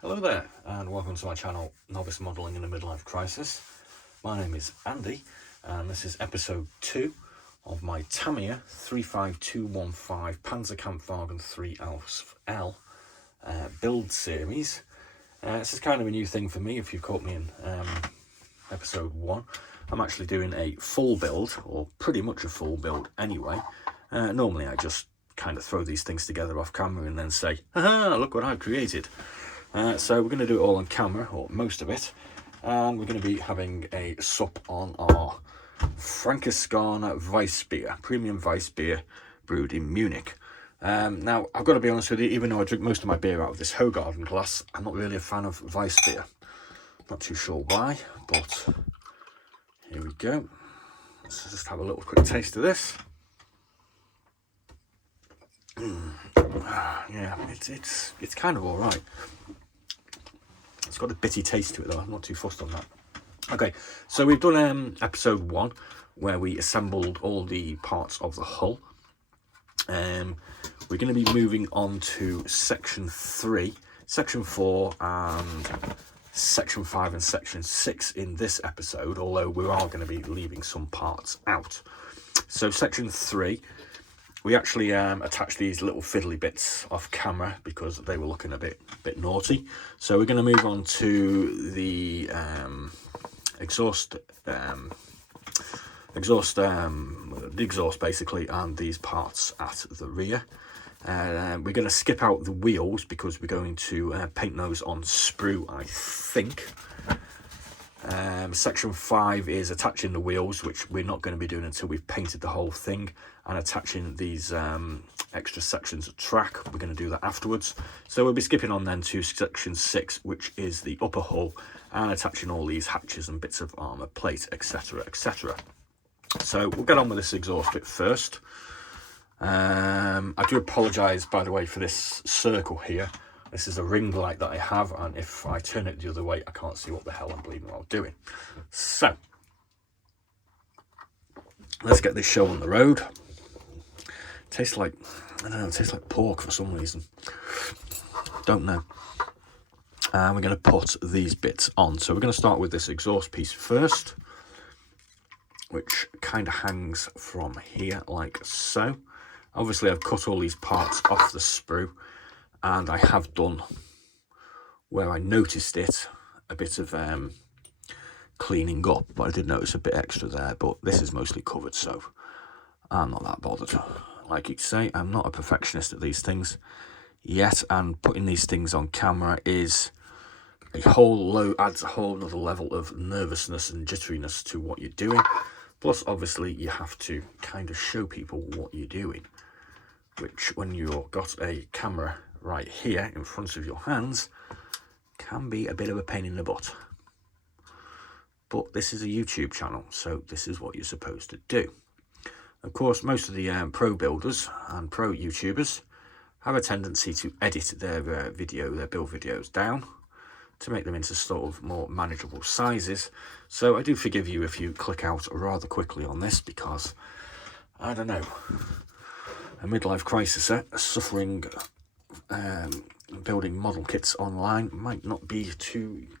Hello there, and welcome to my channel, Novice Modelling in a Midlife Crisis. My name is Andy, and this is episode 2 of my Tamiya 35215 Panzerkampfwagen 3 Ausf.L build series. This is kind of a new thing for me if you've caught me in episode 1. I'm actually doing a full build, or pretty much a full build anyway. Normally I just kind of throw these things together off camera and then say, haha, look what I've created. So we're going to do it all on camera, or most of it, and we're going to be having a sup on our Franciscaner Weiss beer, premium Weiss beer brewed in Munich. Now, I've got to be honest with you, even though I drink most of my beer out of this Hoegaarden glass, I'm not really a fan of Weiss beer. Not too sure why, but here we go. Let's just have a little quick taste of this. Yeah, it's kind of all right. It's got a bitty taste to it though. I'm not too fussed on that. Okay, so we've done episode 1 where we assembled all the parts of the hull. We're going to be moving on to section 3, section 4 and section 5 and section 6 in this episode, although we are going to be leaving some parts out. So section 3, we actually attached these little fiddly bits off camera because they were looking a bit naughty. So we're going to move on to the exhaust basically, and these parts at the rear. We're going to skip out the wheels because we're going to paint those on sprue, I think. Section 5 is attaching the wheels, which we're not going to be doing until we've painted the whole thing, and attaching these extra sections of track. We're going to do that afterwards. So we'll be skipping on then to section 6, which is the upper hull, and attaching all these hatches and bits of armour plate, etc, etc. So we'll get on with this exhaust bit first. I do apologise, by the way, for this circle here. This is a ring light that I have, and if I turn it the other way, I can't see what the hell I'm bleeding while doing. So, let's get this show on the road. Tastes like, I don't know, it tastes like pork for some reason. Don't know. And we're going to put these bits on. So we're going to start with this exhaust piece first, which kind of hangs from here like so. Obviously, I've cut all these parts off the sprue, and I have done, where I noticed it, a bit of cleaning up, but I did notice a bit extra there, but this is mostly covered, so I'm not that bothered. Like you say, I'm not a perfectionist at these things yet, and putting these things on camera is adds a whole another level of nervousness and jitteriness to what you're doing. Plus, obviously, you have to kind of show people what you're doing, which, when you've got a camera right here in front of your hands, can be a bit of a pain in the butt. But this is a YouTube channel, so this is what you're supposed to do. Of course, most of the pro builders and pro YouTubers have a tendency to edit their build videos down to make them into sort of more manageable sizes. So I do forgive you if you click out rather quickly on this, because, I don't know, a midlife crisis suffering building model kits online might not be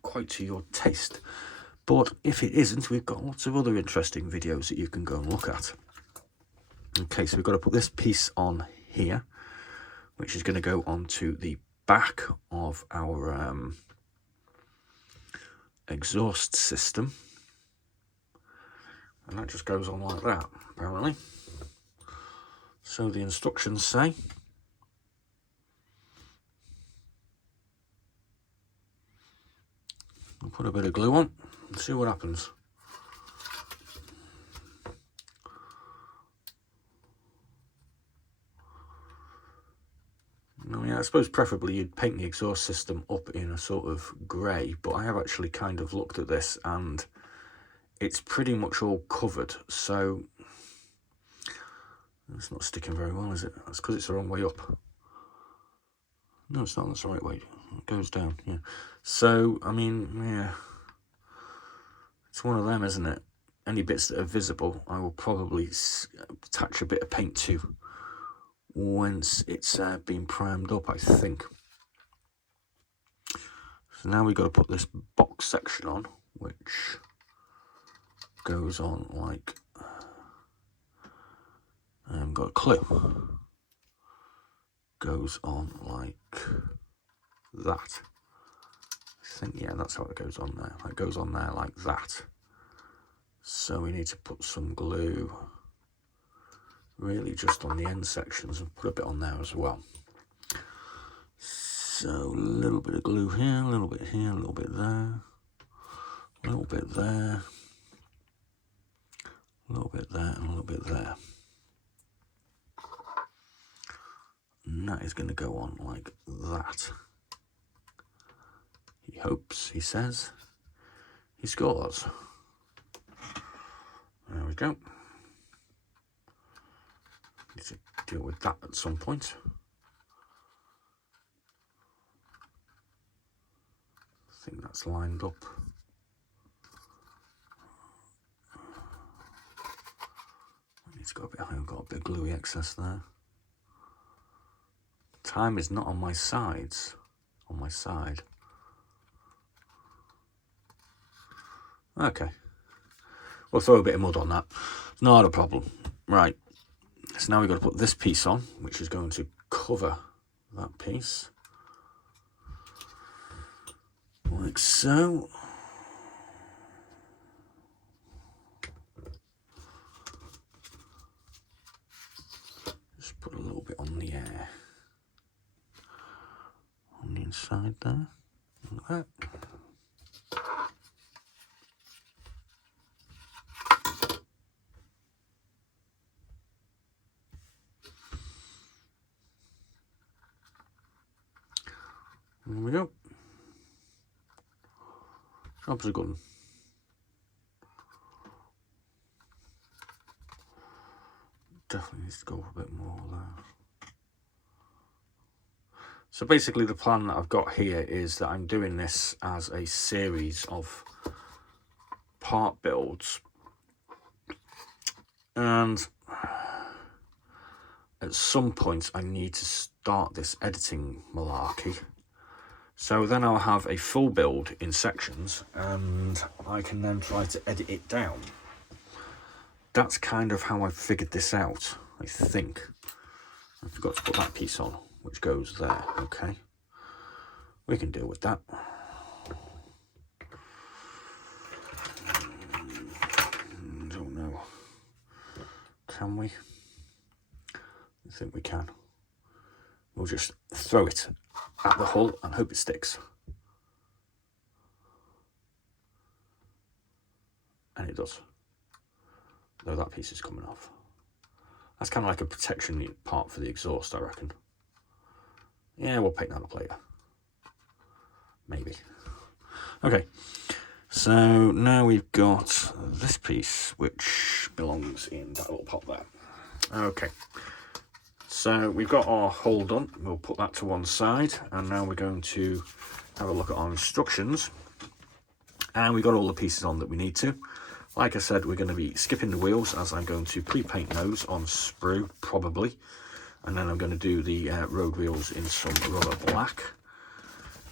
quite to your taste. But if it isn't, we've got lots of other interesting videos that you can go and look at. Okay, so we've got to put this piece on here, which is going to go onto the back of our exhaust system. And that just goes on like that, apparently. So the instructions say. I'll put a bit of glue on and see what happens. Now, yeah, I suppose preferably you'd paint the exhaust system up in a sort of grey, but I have actually kind of looked at this and it's pretty much all covered, so it's not sticking very well, is it? That's because it's the wrong way up. No, it's not. That's the right way. It goes down, yeah. So, I mean, yeah, it's one of them, isn't it? Any bits that are visible, I will probably attach a bit of paint to once it's been primed up, I think. So now we've got to put this box section on, which goes on like, I haven't got a clue, goes on like that. I think, yeah, that's how it goes on there. It goes on there like that. So we need to put some glue really just on the end sections and put a bit on there as well. So a little bit of glue here, a little bit here, a little bit there, a little bit there, a little bit there, and a little bit there. And that is going to go on like that. He hopes, he says, he scores. There we go. Need to deal with that at some point. I think that's lined up. I need to go a bit higher. I've got a bit of gluey excess there. Time is not on my sides. On my side. Okay. We'll throw a bit of mud on that. Not a problem. Right. So now we've got to put this piece on, which is going to cover that piece. Like so. Just put a little bit on the air. On the inside there. Like that. There we go. Job's a good one. Definitely needs to go a bit more there. So basically the plan that I've got here is that I'm doing this as a series of part builds. And at some point I need to start this editing malarkey. So then I'll have a full build in sections and I can then try to edit it down. That's kind of how I figured this out, I think. I forgot to put that piece on, which goes there, okay. We can deal with that. Don't know. Can we? I think we can. We'll just throw it at the hull and hope it sticks. And it does. Though that piece is coming off. That's kind of like a protection part for the exhaust, I reckon. Yeah, we'll pick that up later. Maybe. Okay, so now we've got this piece, which belongs in that little pot there. Okay, so we've got our hull done. We'll put that to one side, and now we're going to have a look at our instructions. And we've got all the pieces on that we need to. Like I said, we're going to be skipping the wheels, as I'm going to pre-paint those on sprue, probably. And then I'm going to do the road wheels in some rubber black.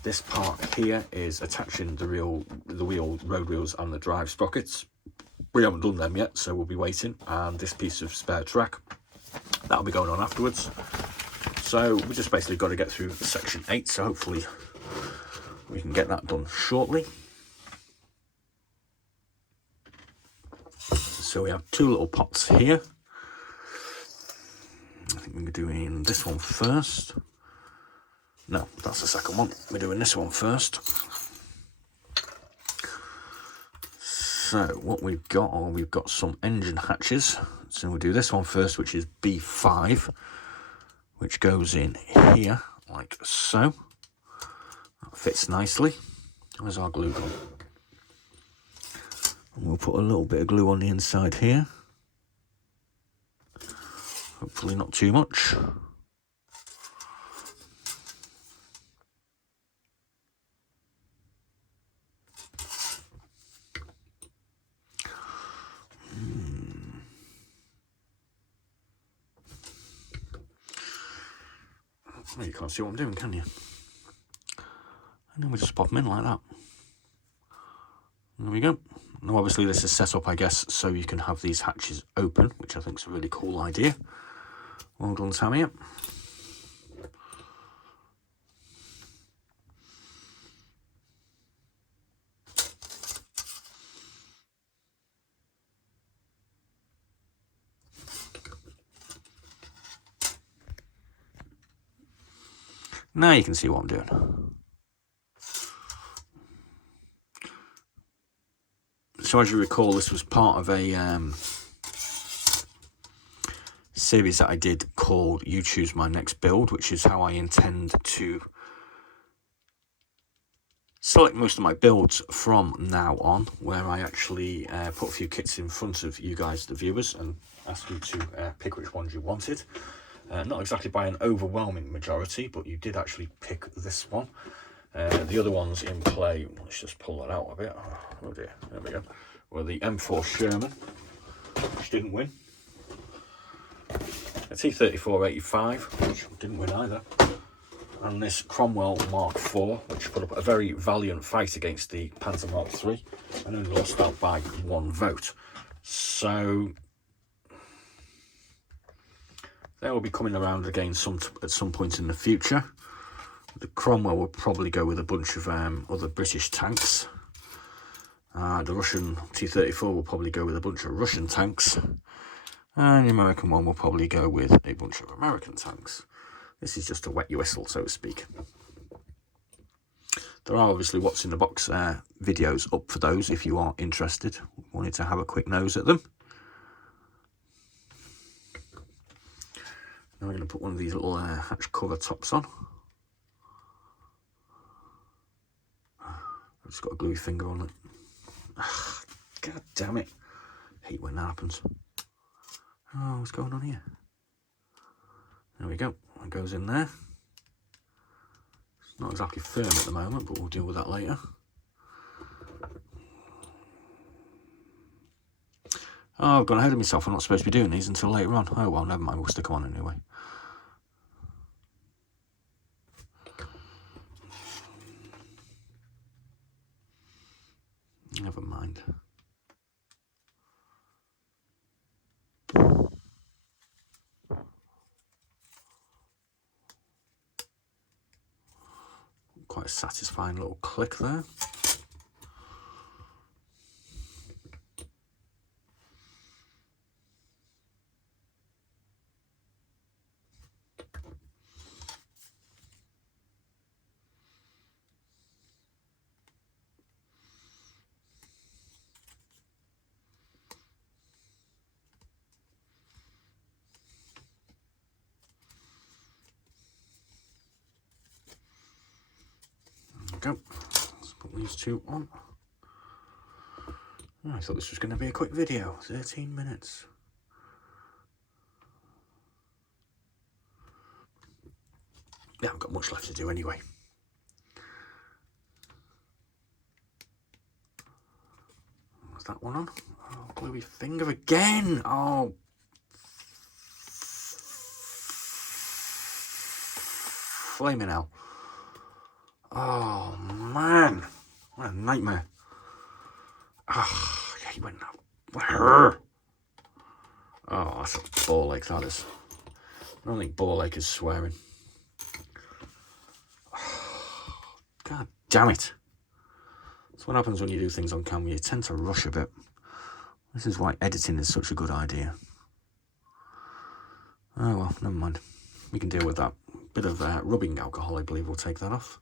This part here is attaching the road wheels and the drive sprockets. We haven't done them yet, so we'll be waiting. And this piece of spare track, that'll be going on afterwards. So we just basically got to get through section 8, so hopefully we can get that done shortly. So we have two little pots here. I think we're doing this one first. No, that's the second one. We're doing this one first. So what we've got some engine hatches. So we'll do this one first, which is B5, which goes in here like so. That fits nicely. Where's our glue gun? And we'll put a little bit of glue on the inside here. Hopefully not too much. Well, you can't see what I'm doing, can you? And then we just pop them in like that. There we go. Now obviously this is set up, I guess, so you can have these hatches open, which I think is a really cool idea. Well done, Tamiya. Now you can see what I'm doing. So as you recall, this was part of a series that I did called You Choose My Next Build, which is how I intend to select most of my builds from now on, where I actually put a few kits in front of you guys, the viewers, and ask you to pick which ones you wanted. Not exactly by an overwhelming majority, but you did actually pick this one. The other ones in play, let's just pull that out a bit. Oh dear, there we go. Well, the M4 Sherman, which didn't win. A T-34-85, which didn't win either. And this Cromwell Mark IV, which put up a very valiant fight against the Panzer Mark III, and only lost out by 1 vote. So they will be coming around again at some point in the future. The Cromwell will probably go with a bunch of other British tanks. The Russian T-34 will probably go with a bunch of Russian tanks. And the American one will probably go with a bunch of American tanks. This is just to wet your whistle, so to speak. There are obviously what's in the box videos up for those if you are interested. Wanted to have a quick nose at them. Now we're going to put one of these little hatch cover tops on. I've just got a gluey finger on it. God damn it. I hate when that happens. Oh, what's going on here? There we go. That goes in there. It's not exactly firm at the moment, but we'll deal with that later. Oh, I've gone ahead of myself. I'm not supposed to be doing these until later on. Oh well, never mind. We'll stick them on anyway. Never mind. Quite a satisfying little click there. Go. Let's put these two on. Oh, I thought this was going to be a quick video. 13 minutes. Yeah, I've got much left to do anyway. What's that one on? Oh, gluey finger again. Oh. Flaming hell. Oh man, what a nightmare. Oh, yeah, he went now. Oh, that's a ball ache, that is. I don't think ball ache is swearing. Oh, God damn it. That's what happens when you do things on camera. You tend to rush a bit. This is why editing is such a good idea. Oh well, never mind. We can deal with that. Bit of rubbing alcohol, I believe, will take that off.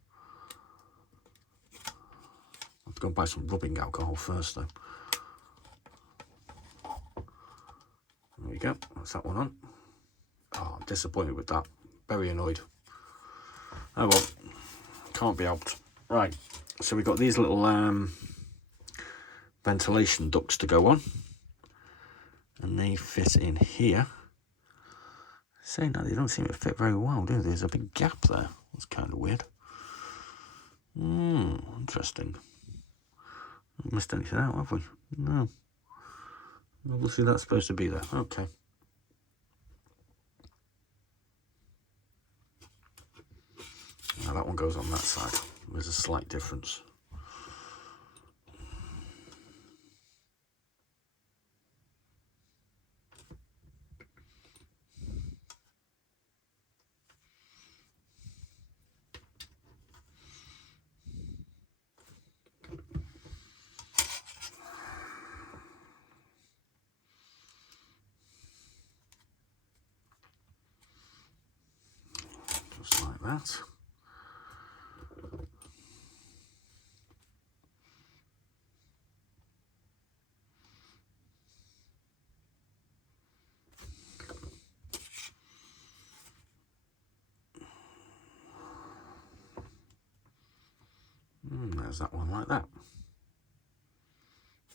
I have to go and buy some rubbing alcohol first, though. There we go. That's that one on. Oh, I'm disappointed with that. Very annoyed. Oh well, can't be helped. Right, so we've got these little ventilation ducts to go on, and they fit in here. Saying that, they don't seem to fit very well, do they? There's a big gap there. That's kind of weird. Interesting. Haven't missed anything out, have we? No. Obviously that's supposed to be there. Okay. Now that one goes on that side. there's a slight difference. Just like that. There's that one like that.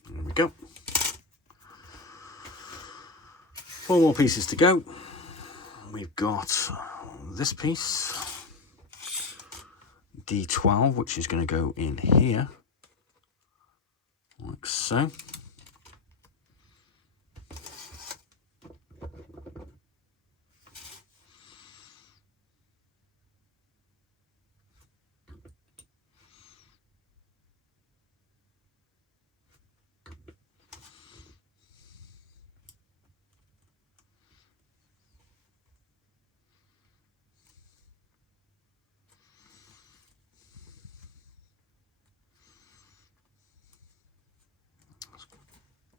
There we go. 4 more pieces to go. We've got this piece, D12, which is going to go in here, like so.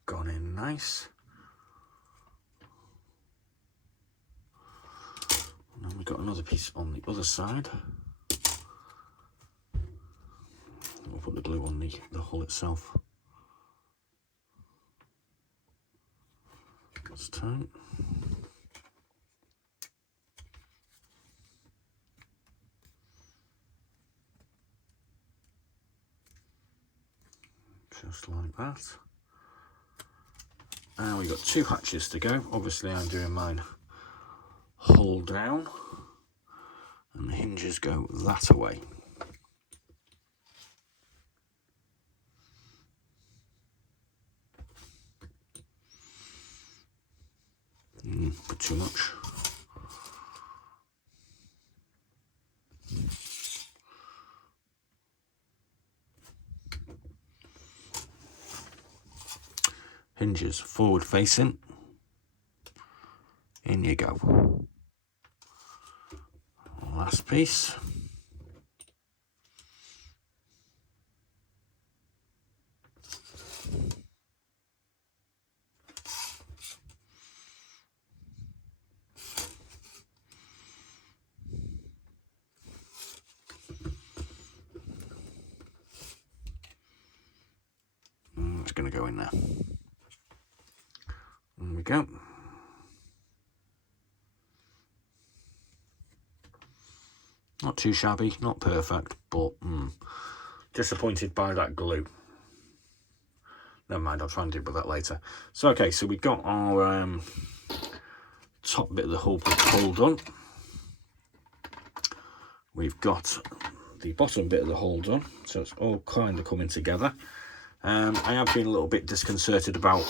Gone in nice. And then we've got another piece on the other side. We'll put the glue on the hull itself. That's tight. Just like that. Now we've got 2 hatches to go. Obviously I'm doing mine hull down, and the hinges go that way. Bit too much. Hinges forward facing. In you go. Last piece. It's going to go in there. There we go. Not too shabby, not perfect, but disappointed by that glue. Never mind, I'll try and deal with that later. So, okay, so we've got our top bit of the hull done. We've got the bottom bit of the hull done, so it's all kind of coming together. I have been a little bit disconcerted about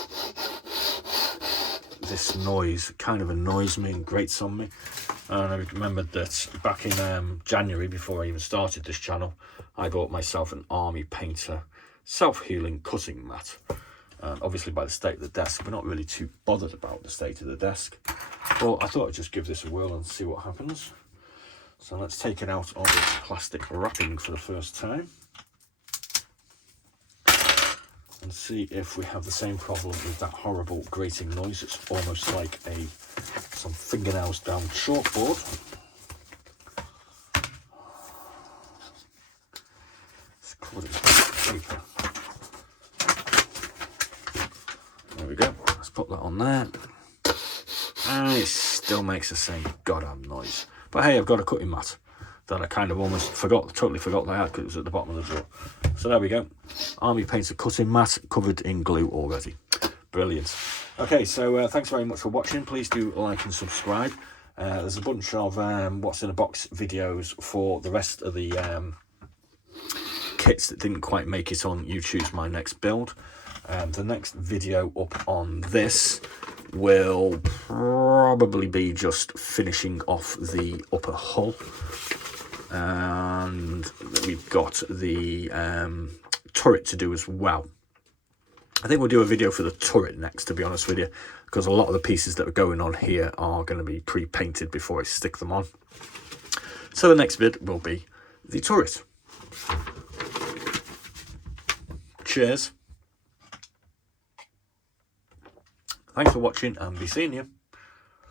this noise. It kind of annoys me and grates on me. And I remembered that back in January, before I even started this channel, I bought myself an Army Painter self-healing cutting mat. Obviously by the state of the desk, we're not really too bothered about the state of the desk. But I thought I'd just give this a whirl and see what happens. So let's take it out of its plastic wrapping for the first time. And see if we have the same problem with that horrible grating noise. It's almost like some fingernails down chalkboard. It's covered in paper. There we go. Let's put that on there. And it still makes the same goddamn noise. But hey, I've got a cutting mat that I kind of almost totally forgot that I had because it was at the bottom of the drawer. So there we go. Army Painter cutting mat covered in glue already. Brilliant. Okay, so thanks very much for watching. Please do like and subscribe. There's a bunch of what's in a box videos for the rest of the kits that didn't quite make it on You Choose My Next Build. The next video up on this will probably be just finishing off the upper hull. and we've got the turret to do as well. I think we'll do a video for the turret next, to be honest with you, because a lot of the pieces that are going on here are going to be pre-painted before I stick them on. So the next vid will be the turret. Cheers. Thanks for watching, and be seeing you.